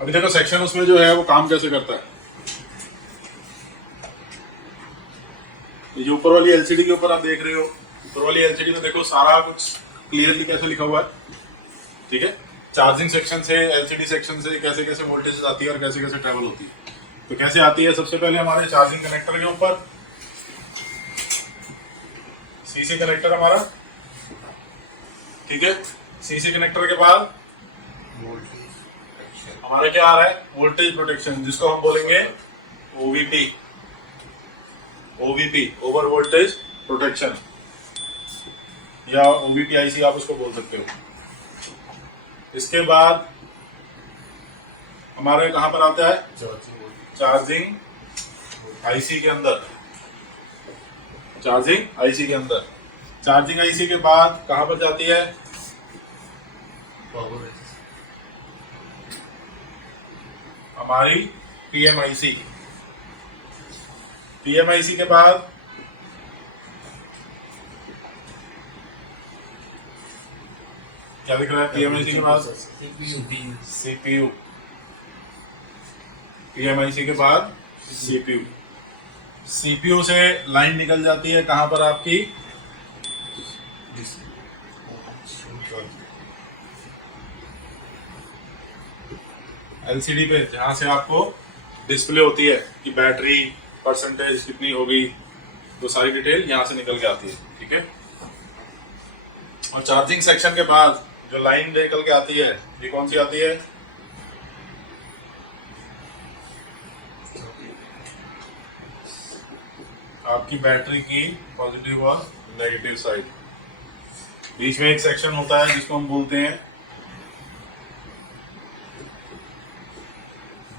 अभी देखो सेक्शन उसमें जो है वो काम कैसे करता है। ये जो ऊपर वाली एलसीडी के ऊपर आप देख रहे हो, ऊपर वाली एलसीडी में देखो सारा कुछ क्लियरली कैसे लिखा हुआ है, ठीक है। चार्जिंग सेक्शन से, एलसीडी सेक्शन से कैसे कैसे वोल्टेज आती है और कैसे कैसे ट्रेवल होती है। तो कैसे आती है, सबसे पहले हमारे चार्जिंग कनेक्टर के ऊपर सीसी कनेक्टर हमारा, ठीक है। सीसी कनेक्टर के बाद हमारे क्या आ रहा है, वोल्टेज प्रोटेक्शन, जिसको हम बोलेंगे OVP, OVP over voltage protection, या ओवीपी आईसी आप उसको बोल सकते हो। इसके बाद हमारे कहां पर आता है, चार्जिंग आईसी के अंदर, चार्जिंग आईसी के अंदर। चार्जिंग आईसी के बाद कहां पर जाती है, हमारी पीएमआईसी। पीएमआईसी के बाद क्या दिख रहा है, पीएमआईसी के बाद सीपीयू, पीएमआईसी के बाद सीपीयू। सीपीयू से लाइन निकल जाती है कहां पर आपकी, एलसीडी पे, जहां से आपको डिस्प्ले होती है कि बैटरी परसेंटेज कितनी होगी, तो सारी डिटेल यहां से निकल के आती है, ठीक है। और चार्जिंग सेक्शन के बाद जो लाइन निकल के आती है, ये कौन सी आती है, आपकी बैटरी की पॉजिटिव और नेगेटिव साइड। बीच में एक सेक्शन होता है जिसको हम बोलते हैं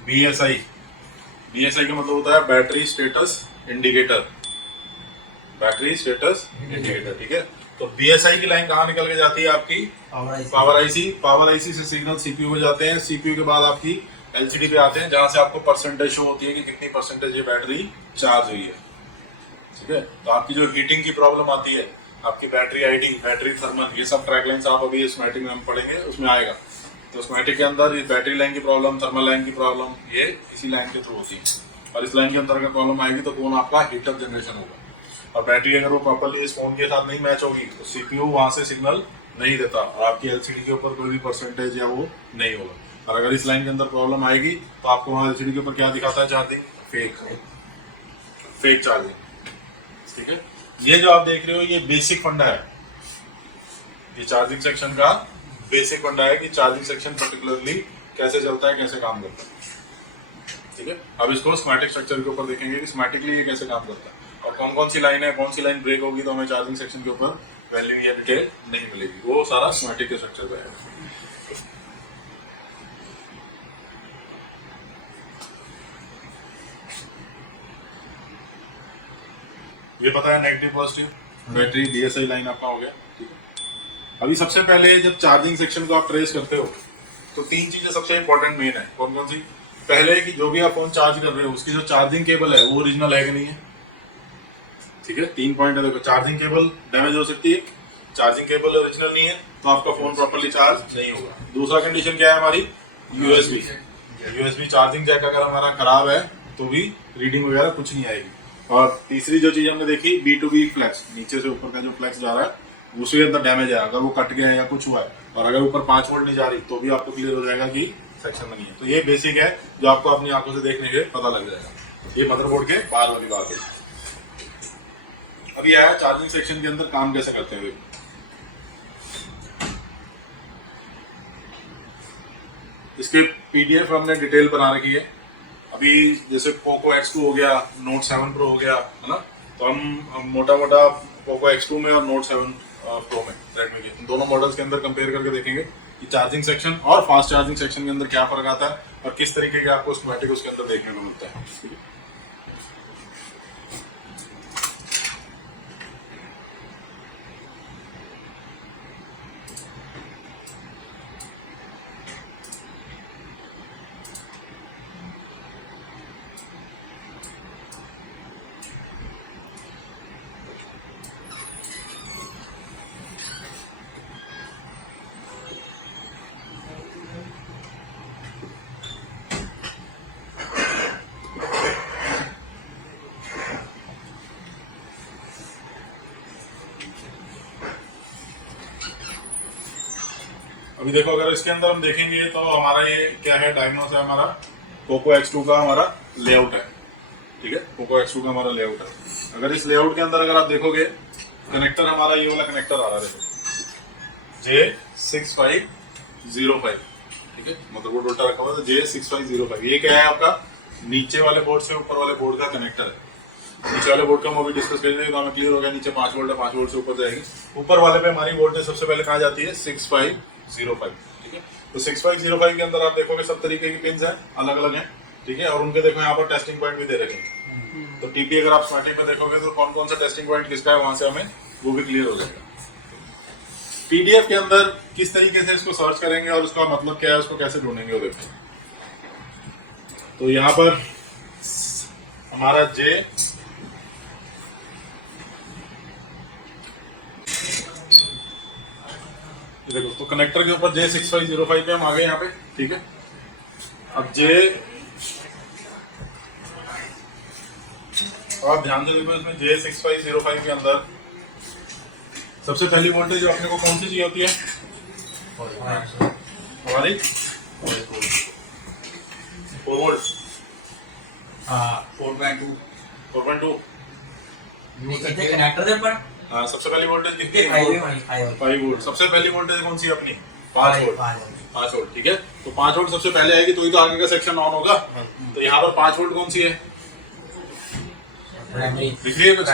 बीएसआई। बीएसआई का मतलब होता है battery status indicator, battery status indicator, ठीक है। तो बीएसआई की लाइन कहाँ निकल के जाती है आपकी, पावर आईसी। पावर आईसी से सिग्नल सीपीयू में जाते हैं, सीपीयू के बाद आपकी एलसीडी पे आते हैं, जहां से आपको परसेंटेज शो होती है कि कितनी परसेंटेज ये बैटरी चार्ज हुई है, ठीक है। तो आपकी जो हीटिंग की प्रॉब्लम आती है, आपकी बैटरी आईडी, बैटरी थर्मल, ये सब ट्रैक लाइन्स आप अभी स्कीमेटिक में हम पढ़ेंगे, उसमें आएगा। तो स्कीमेटिक के अंदर ये बैटरी लाइन की प्रॉब्लम, थर्मल लाइन की प्रॉब्लम, ये इसी लाइन के थ्रू होती है। और इस लाइन के अंदर अगर प्रॉब्लम आएगी तो फोन आपका हीटअप जनरेशन होगा, और बैटरी अगर वो प्रॉपर्ली इस फोन के साथ नहीं मैच होगी तो सीपीयू वहां से सिग्नल नहीं देता, और आपकी एलसीडी के ऊपर कोई भी परसेंटेज या वो नहीं होगा। और अगर इस लाइन के अंदर प्रॉब्लम आएगी तो आपको वहाँ एलसीडी के ऊपर क्या दिखाता है, चार्जिंग फेक चार्जिंग, ठीक है। ये जो आप देख रहे हो ये बेसिक फंडा है, ये चार्जिंग सेक्शन का बेसिक फंडा है कि चार्जिंग सेक्शन पर्टिकुलरली कैसे चलता है, कैसे काम करता है, ठीक है। अब इसको स्कीमेटिक स्ट्रक्चर के ऊपर देखेंगे कि स्कीमेटिकली ये कैसे काम करता है, और कौन कौन सी लाइन है, कौन सी लाइन ब्रेक होगी तो हमें चार्जिंग सेक्शन के ऊपर वैल्यू या डिटेल नहीं मिलेगी, वो सारा स्कीमेटिक के स्ट्रक्चर पे है। ये पता है negative positive, battery DSi line आपका हो गया, ठीक है। अभी सबसे पहले जब चार्जिंग सेक्शन को आप ट्रेस करते हो तो तीन चीजें सबसे इंपॉर्टेंट मेन है, कौन कौन सी, पहले कि जो भी आप फोन चार्ज कर रहे हो उसकी जो चार्जिंग केबल है वो ओरिजिनल है कि नहीं है, ठीक है। 3 पॉइंट है, देखो चार्जिंग केबल डैमेज हो सकती है, चार्जिंग केबल ओरिजिनल नहीं है तो आपका फोन प्रॉपर्ली चार्ज नहीं होगा। दूसरा कंडीशन क्या है हमारी, यूएसबी, यूएसबी चार्जिंग जैक अगर हमारा खराब है तो भी रीडिंग वगैरह कुछ नहीं आएगी। और तीसरी जो चीज हमने देखी, B2B फ्लैक्स, नीचे से ऊपर का जो फ्लैक्स जा रहा है उसके अंदर डैमेज है, अगर वो कट गया है या कुछ हुआ है, और अगर ऊपर 5 वोल्ट नहीं जा रही तो भी आपको क्लियर हो जाएगा कि सेक्शन में नहीं है। तो ये बेसिक है जो आपको अपनी आंखों से देखने के पता लग जाएगा। ये मदरबोर्ड के बाहर वाली बात है। अभी आया चार्जिंग सेक्शन के अंदर काम कैसे करते हैं। इसके पीडीएफ हमने डिटेल बना रखी है। अभी जैसे पोको X2 हो गया, नोट 7 प्रो हो गया, है ना, तो हम मोटा मोटा पोको X2 में और नोट 7 प्रो में, रेडमी के दोनों मॉडल्स के अंदर कंपेयर करके देखेंगे कि चार्जिंग सेक्शन और फास्ट चार्जिंग सेक्शन के अंदर क्या फर्क आता है और किस तरीके के आपको स्कीमेटिक उसके अंदर देखने को मिलता है। अभी देखो अगर इसके अंदर हम देखेंगे तो हमारा ये क्या है, डायग्नोस है हमारा पोको X2 का हमारा लेआउट है, ठीक है। पोको X2 का हमारा लेआउट है। अगर इस लेआउट के अंदर अगर आप देखोगे कनेक्टर हमारा ये वाला कनेक्टर आ रहा है, देखो J6505, ठीक है। मदरबोर्ड उल्टा रखा हुआ है तो J6505, ये क्या है आपका नीचे वाले बोर्ड से ऊपर वाले बोर्ड का कनेक्टर है। नीचे वाले बोर्ड का हम अभी डिस्कस करेंगे तो हमें क्लियर हो गया। नीचे 5 वोल्ट है, 5 वोल्ट से ऊपर जाएगी। ऊपर वाले पे हमारी वोल्टेज सबसे पहले कहाँ जाती है, 6505, ठीक है। तो 6505 के अंदर आप देखोगे सब तरीके की पिन्स हैं, अलग अलग हैं, ठीक है। और उनके देखो यहाँ पर टेस्टिंग पॉइंट भी दे रखे हैं। तो टीपी अगर आप स्मार्टिंग में देखोगे तो कौन कौन सा टेस्टिंग पॉइंट किसका है वहां से हमें वो भी क्लियर हो जाएगा। पीडीएफ के अंदर किस तरीके से इसको सर्च करेंगे और उसका मतलब क्या है, उसको कैसे ढूंढेंगे वो देखो। तो यहाँ पर हमारा J देखो, तो कनेक्टर के ऊपर J6505 पे हम आ गए यहाँ पे, ठीक है। अब आप ध्यान से देखो, इसमें J6505 के अंदर सबसे पहली वोल्टेज जो अपने को कौन सी चाहिए होती है, हमारी 4 वोल्ट, 4.2 कनेक्टर दे पर हाँ। सबसे पहली वोल्टेज कितनी है, 5 वोल्ट। सबसे पहली वोल्टेज कौन सी है अपनी, 5 वोल्ट, 5 वोल्ट, ठीक है। तो 5 वोल्ट सबसे पहले आएगी तो ही तो आगे का सेक्शन ऑन होगा। तो यहाँ पर 5 वोल्ट कौन सी है, दिख रही है कुछ,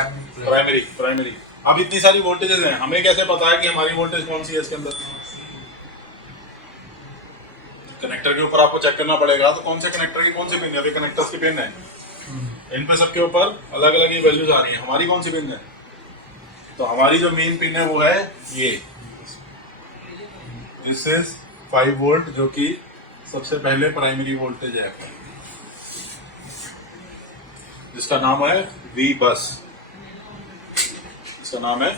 प्राइमरी। अब इतनी सारी वोल्टेजेस हैं, हमें कैसे पता है कि हमारी वोल्टेज कौन सी है इसके अंदर। कनेक्टर के ऊपर आपको चेक करना पड़ेगा तो कौन से कनेक्टर की कौन सी पिन है, अभी कनेक्टर्स की पिन है, इन पे सबके ऊपर अलग अलग ही वैल्यूज आ रही है। हमारी कौन सी पिन है, तो हमारी जो मेन पिन है वो है ये, दिस इज 5 वोल्ट, जो कि सबसे पहले प्राइमरी वोल्टेज है, जिसका नाम है V बस, इसका नाम है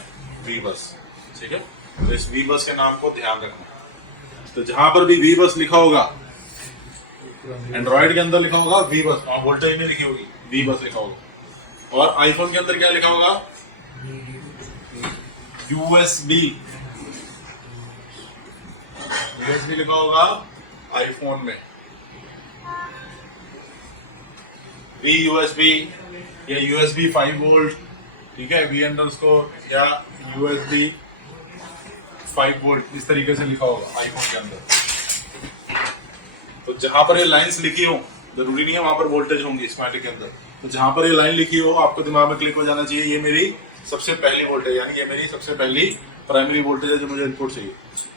V बस, ठीक है। तो इस V बस के नाम को ध्यान रखना। तो जहां पर भी V बस लिखा होगा, एंड्रॉइड के अंदर लिखा होगा V बस, वोल्टेज नहीं लिखी होगी, V बस लिखा होगा। और आईफोन के अंदर क्या लिखा होगा, USB लिखा होगा आईफोन में, VUSB या USB 5 वोल्ट, ठीक है, V अंडरस्कोर या USB 5 वोल्ट, इस तरीके से लिखा होगा आईफोन के अंदर। तो जहां पर ये लाइंस लिखी हो, जरूरी नहीं है वहां पर वोल्टेज होंगी स्कीमेटिक के अंदर, तो जहां पर ये लाइन लिखी हो आपको दिमाग में क्लिक हो जाना चाहिए, ये मेरी सबसे पहली वोल्टेज, यानी ये मेरी सबसे पहली प्राइमरी वोल्टेज है जो मुझे इनपुट चाहिए।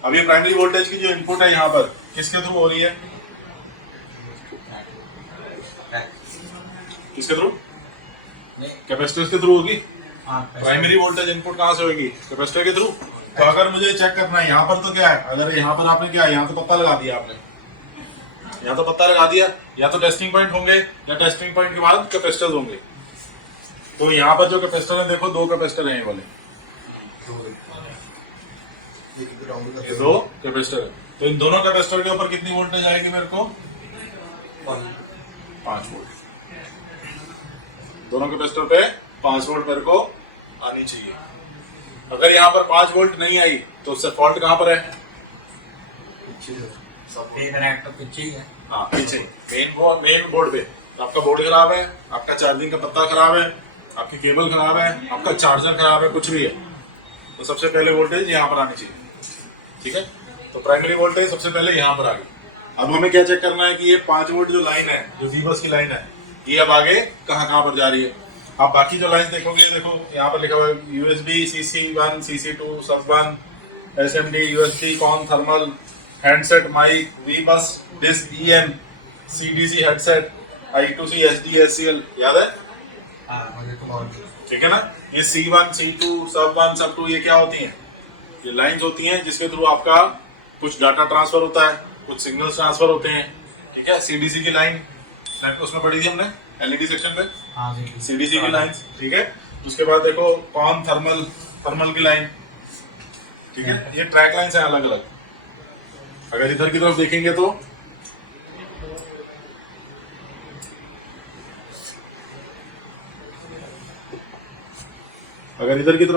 अब ये प्राइमरी वोल्टेज की जो इनपुट है यहाँ पर किसके थ्रू हो रही है, किसके थ्रू, कैपेसिटर के थ्रू होगी। प्राइमरी वोल्टेज इनपुट कहाँ से होगी, कैपेसिटर के थ्रू। तो अगर मुझे चेक करना है यहाँ पर तो क्या है, अगर यहाँ पर आपने क्या है, यहाँ तो पता लगा दिया आपने, यहाँ तो पता लगा दिया, या तो टेस्टिंग पॉइंट होंगे या टेस्टिंग पॉइंट के बाद कैपेसिटर होंगे। तो यहाँ पर जो कैपेसिटर है देखो, 2 कैपेसिटर हैं ये वाले, ये 2 कैपेसिटर है। तो इन दोनों कैपेसिटर के ऊपर कितनी वोल्टेज आएगी मेरे को, 5 वोल्ट। दोनों कैपेसिटर पे 5 वोल्ट मेरे को आनी चाहिए। अगर यहाँ पर 5 वोल्ट नहीं आई तो उससे फॉल्ट कहाँ पर है, हाँ पीछे मेन बोर्ड पे। आपका बोर्ड खराब है, आपका चार्जिंग का पत्ता खराब है, आपकी केबल खराब है, आपका चार्जर खराब है, कुछ भी है, तो सबसे पहले वोल्टेज यहाँ पर आनी चाहिए, ठीक है। तो प्राइमरी वोल्टेज सबसे पहले यहाँ पर आ गई। अब हमें क्या चेक करना है कि ये 5 वोल्ट जो लाइन है, जो V बस की लाइन है, ये अब आगे कहाँ पर जा रही है। आप बाकी जो लाइन देखोगे, देखो यहाँ पर लिखा हुआ है USB CC1 CC2 SUB1 SMD USB con thermal handset mic V bus disk EN CDC headset I2C SD SCL, याद है, ठीक है ना। ये C1 C2 SUB1 SUB2 ये क्या होती हैं, ये लाइंस होती हैं जिसके थ्रू आपका कुछ डाटा ट्रांसफर होता है, कुछ सिग्नल्स ट्रांसफर होते हैं, ठीक है। CDC की लाइन उसमें पढ़ी थी हमने LED सेक्शन में, CDC की लाइन, ठीक है। उसके बाद देखो कॉन थर्मल की लाइन, ठीक है। ये ट्रैक लाइंस हैं अलग अलग। अगर इधर की तरफ देखेंगे तो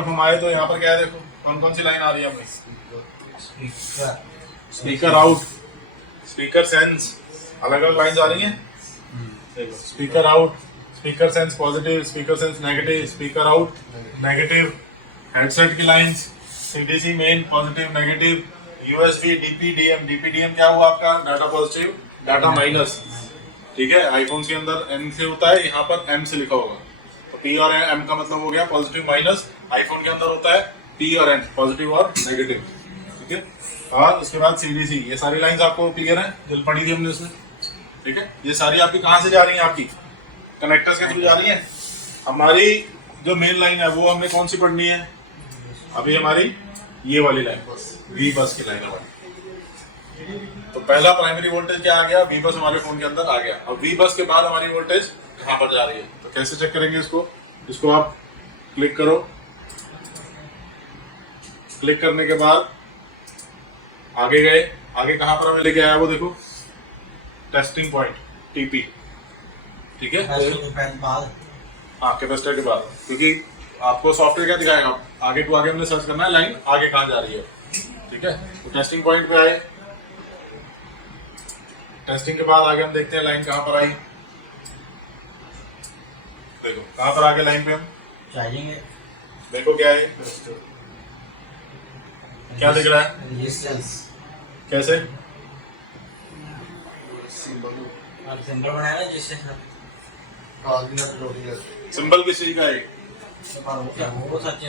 हम आए तो यहाँ पर क्या है, देखो कौन कौन सी लाइन आ रही है अपनी, स्पीकर आउट, स्पीकर सेंस, अलग अलग लाइन्स आ रही हैं। देखो speaker out, speaker sense positive, speaker sense negative, speaker out negative, headset की lines, CDC main positive negative, USB, DPDM, DPDM क्या हुआ आपका, डाटा पॉजिटिव डाटा माइनस, ठीक है। आईफोन के अंदर एन से होता है, यहाँ पर एम से लिखा होगा, तो पी और एम का मतलब हो गया पॉजिटिव माइनस। आईफोन के अंदर होता है पी और एन, पॉजिटिव और नेगेटिव, ठीक है। और उसके बाद सीडीसी, ये सारी लाइंस आपको क्लियर है, जो पढ़ी थी हमने उसमें, ठीक है। ये सारी आपकी कहाँ से जा रही है, आपकी कनेक्टर्स के थ्रू जा रही है। हमारी जो मेन लाइन है वो हमने कौन सी पढ़नी है, अभी हमारी ये वाली लाइन, वी बस की लाइन हमारी। तो पहला प्राइमरी वोल्टेज क्या आ गया, वी बस हमारे फोन के अंदर आ गया। अब वी बस के बाद हमारी वोल्टेज कहाँ पर जा रही है, तो कैसे चेक करेंगे इसको आप क्लिक करो, क्लिक करने के बाद आगे गए, आगे कहाँ पर हमें लेके आया वो देखो, टेस्टिंग पॉइंट टीपी, ठीक है। हाँ कैपेसिटर के बाद, क्योंकि आपको सॉफ्टवेयर क्या दिखाएगा, आगे टू आगे हमने सर्च करना है लाइन आगे कहाँ जा रही है, ठीक है। तो टेस्टिंग पॉइंट पे आए, टेस्टिंग के बाद आगे हम देखते हैं लाइन कहाँ पर आई। देखो कहाँ पर आगे लाइन पे हम चार्जिंग है, देखो क्या है, क्या दिख रहा है, रेजिस्टेंस कैसे आप सिंबल बनाया ना जिससे सिंबल किस चीज का है, क्या वो सच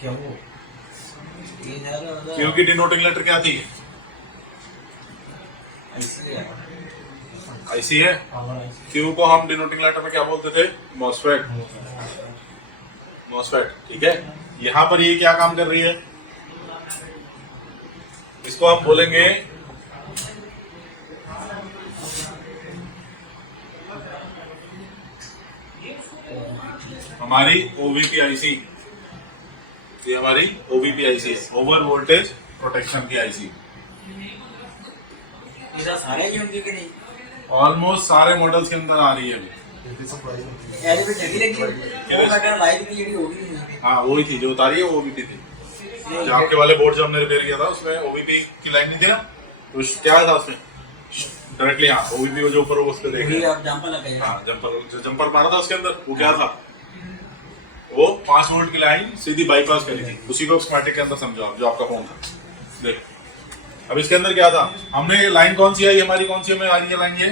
क्या वो क्यू की डिनोटिंग लेटर क्या थी, आईसी है। क्यू को हम डिनोटिंग लेटर में क्या बोलते थे, मॉसफेट, मॉसफेट, ठीक है। यहाँ पर ये क्या काम कर रही है, इसको हम बोलेंगे हमारी ओवीपी आईसी, ये हमारी ओवीपी आईसी है, ओवर वोल्टेज प्रोटेक्शन की आईसी। सारे जो होंगे कि नहीं, ऑलमोस्ट सारे मॉडल्स के अंदर आ रही है अभी। यार भी जगी लगी वो अगर लाइट की जेडी होगी, हाँ वही थी जो उतारी है, वो ओवीपी थी। जो आपके वाले बोर्ड जो हमने रिपेयर किया था उसमें ओवीपी की लाइन नहीं थी ना, तो क्या था उसमें डायरेक्टली, हाँ ओवीपी जो ऊपर उस पे देखे, आप जंपर लगा, हाँ जंपर मारा था उसके अंदर, वो क्या था, वो 5 वोल्ट की लाइन सीधी बाईपास करी थी, उसी को स्कीमेटिक के अंदर समझो आप, जो आपका फोन था। देखो अब इसके अंदर क्या था, हमने लाइन कौन सी आई हमारी, कौन सी हमें आ रही है लाइन, ये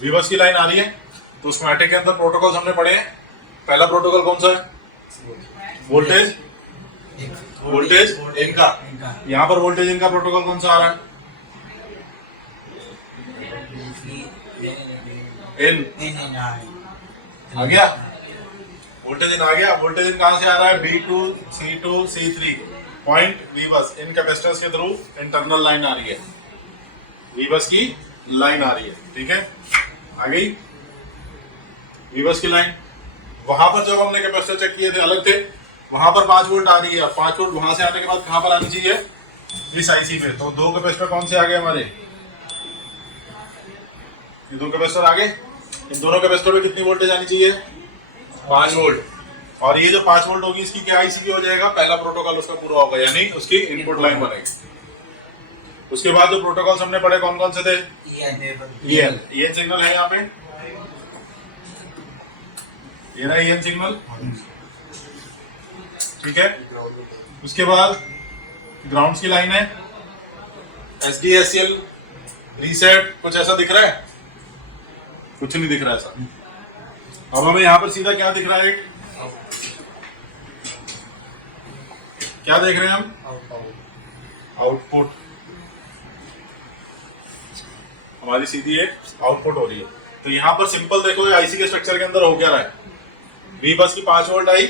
वीबस की लाइन आ रही है। तो स्कीमेटिक के अंदर प्रोटोकॉल्स हमने पढ़े हैं। पहला प्रोटोकॉल कौन सा है, वोल्टेज, वोल्टेज इनका, यहाँ पर वोल्टेज इनका प्रोटोकॉल कौन सा आ रहा है, इन आ गया, वोल्टेज इन आ गया। वोल्टेज इन कहाँ से आ रहा है, B2, C2, C3 point we बस, इन कैपेसिटर्स के थ्रू इंटरनल लाइन आ रही है, वी बस की लाइन आ रही है, ठीक है। आ गई वी बस की लाइन। वहां पर जब हमने कैपेसिटर चेक किए थे अलग थे, वहां पर 5 वोल्ट आ रही है, 5 वोल्ट वहां से आने के बाद कहां पर आनी चाहिए, इस आईसी पे। तो 2 कैपेसिटर कौन से आ गए हमारे, ये 2 कैपेसिटर आ गए। इन दोनों कैपेसिटर पे कितनी वोल्टेज आनी चाहिए, 5 वोल्ट। और ये जो 5 वोल्ट होगी इसकी क्या आईसी हो जाएगा, पहला प्रोटोकॉल उसका पूरा होगा, यानी उसकी इनपुट लाइन बनेगी। उसके बाद जो प्रोटोकॉल्स हमने पढ़े कौन कौन से थे, EN सिग्नल है यहाँ पे, ये रहा EN सिग्नल, ठीक है। उसके बाद ग्राउंड की लाइन है, SDSL रीसेट, कुछ ऐसा दिख रहा है, कुछ नहीं दिख रहा है ऐसा। अब हमें यहाँ पर सीधा क्या दिख रहा है, एक क्या देख रहे हैं हम, आउटपुट, हमारी सीधी एक आउटपुट हो रही है। तो यहाँ पर सिंपल देखो आईसी के स्ट्रक्चर के अंदर हो क्या रहा है, वी बस की 5 वोल्ट आई,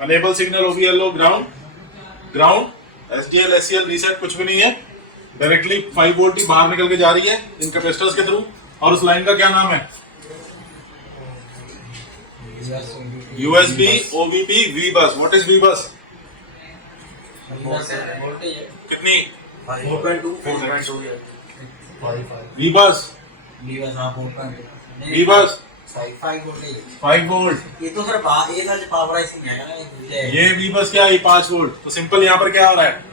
enable signal OVLO ground, ground SDL SCL reset कुछ भी नहीं है, डायरेक्टली 5 वोल्ट ही बाहर निकल के जा रही है इन कैपेसिटर्स के थ्रू। और उस लाइन का क्या नाम है, USB OVP V बस। व्हाट इज V बस, कितनी, 4.2 V बस, V बस 5 वोल्ट। ये तो सिर्फ ये पावर आईसी नहीं है ना, ये V बस क्या है, 5 वोल्ट। तो सिंपल यहाँ पर क्या हो रहा है,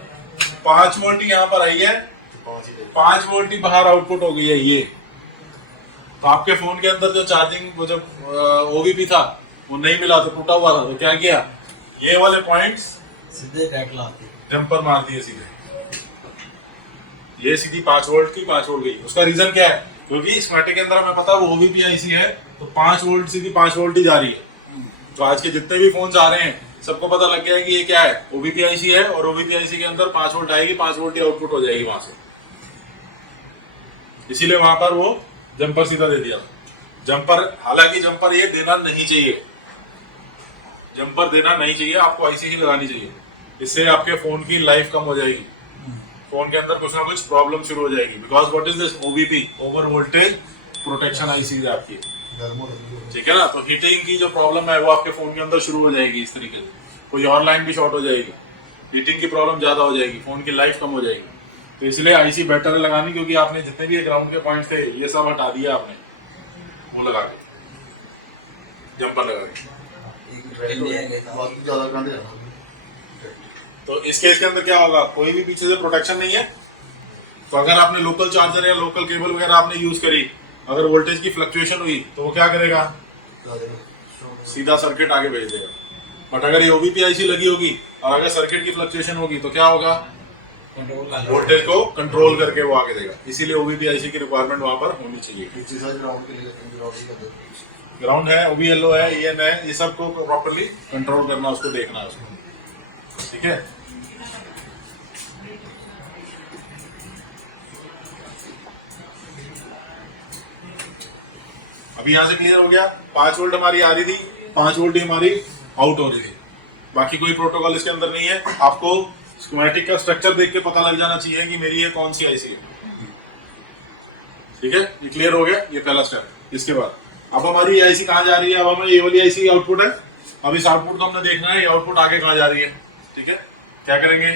5 वोल्ट यहाँ पर आई है, 5 वोल्ट ही बाहर आउटपुट हो गई है ये। तो आपके फोन के अंदर जो चार्जिंग वो जो ओवीपी था वो नहीं मिला, तो टूटा हुआ था, तो क्या किया, ये वाले पॉइंट्स सीधे बैक लाते जंपर मार दिए सीधे। ये सीधी 5 वोल्ट की 5 वोल्ट गई। उसका रीजन क्या है, क्योंकि स्कीमेटिक के अंदर हमें पता है वो ओवीपी आईसी है, तो 5 वोल्ट सीधी 5 वोल्ट ही जा रही है। तो आज के जितने भी फोन आ रहे हैं सबको पता लग गया है कि ये क्या है, ओवीपी आईसी है, और ओवीपी आईसी के अंदर 5 वोल्ट आएगी, 5 वोल्ट ही आउटपुट हो जाएगी वहां से। इसीलिए वहां पर वो जंपर सीधा दे दिया। जंपर, हालांकि जंपर ये देना नहीं चाहिए, जंपर देना नहीं चाहिए, आपको आईसी ही लगानी चाहिए। इससे आपके फोन की लाइफ कम हो जाएगी, फोन के अंदर कुछ ना कुछ प्रॉब्लम शुरू हो जाएगी। Because what is this, OVP, over voltage protection IC है आपकी, ठीक है ना। तो हीटिंग की जो प्रॉब्लम है वो आपके फोन के अंदर शुरू हो जाएगी इस तरीके से, कोई और लाइन भी शॉर्ट हो जाएगी, हीटिंग की प्रॉब्लम ज्यादा हो जाएगी, फोन की लाइफ कम हो जाएगी। तो इसलिए आईसी बेटर है लगानी, क्योंकि आपने जितने भी ग्राउंड के पॉइंट थे ये सब हटा दिया आपने, वो लगा के जंपर लगा के। तो इस केस के अंदर क्या होगा, कोई भी पीछे से प्रोटेक्शन नहीं है, तो अगर आपने लोकल चार्जर या लोकल केबल वगैरह आपने यूज करी, अगर वोल्टेज की फ्लक्चुएशन हुई तो वो क्या करेगा, सीधा सर्किट आगे भेज देगा। बट अगर ये ओवीपी आईसी लगी होगी और अगर सर्किट की फ्लक्चुएशन होगी तो क्या होगा, वोल्टेज को कंट्रोल करके वो आगे देगा। इसीलिए ओवीपी आईसी की रिक्वायरमेंट वहां पर होनी चाहिए। ग्राउंड है, ओवीएलओ है, ईएन है, ये सब को प्रॉपर्ली कंट्रोल करना, उसको देखना है उसको, ठीक है। अभी यहां से क्लियर हो गया, 5 वोल्ट हमारी आ रही थी, 5 वोल्ट ही हमारी आउट हो रही थी, बाकी कोई प्रोटोकॉल इसके अंदर नहीं है। आपको स्कीमेटिक का स्ट्रक्चर देख के पता लग जाना चाहिए कि मेरी ये कौन सी आईसी है, ठीक है। ये क्लियर हो गया, ये पहला स्टेप। इसके बाद अब हमारी आईसी कहाँ जा रही है, अब हमें ये वाली आईसी आउटपुट है, अब इस आउटपुट को हमने देखना है ये आउटपुट आगे कहाँ जा रही है, ठीक है। क्या करेंगे,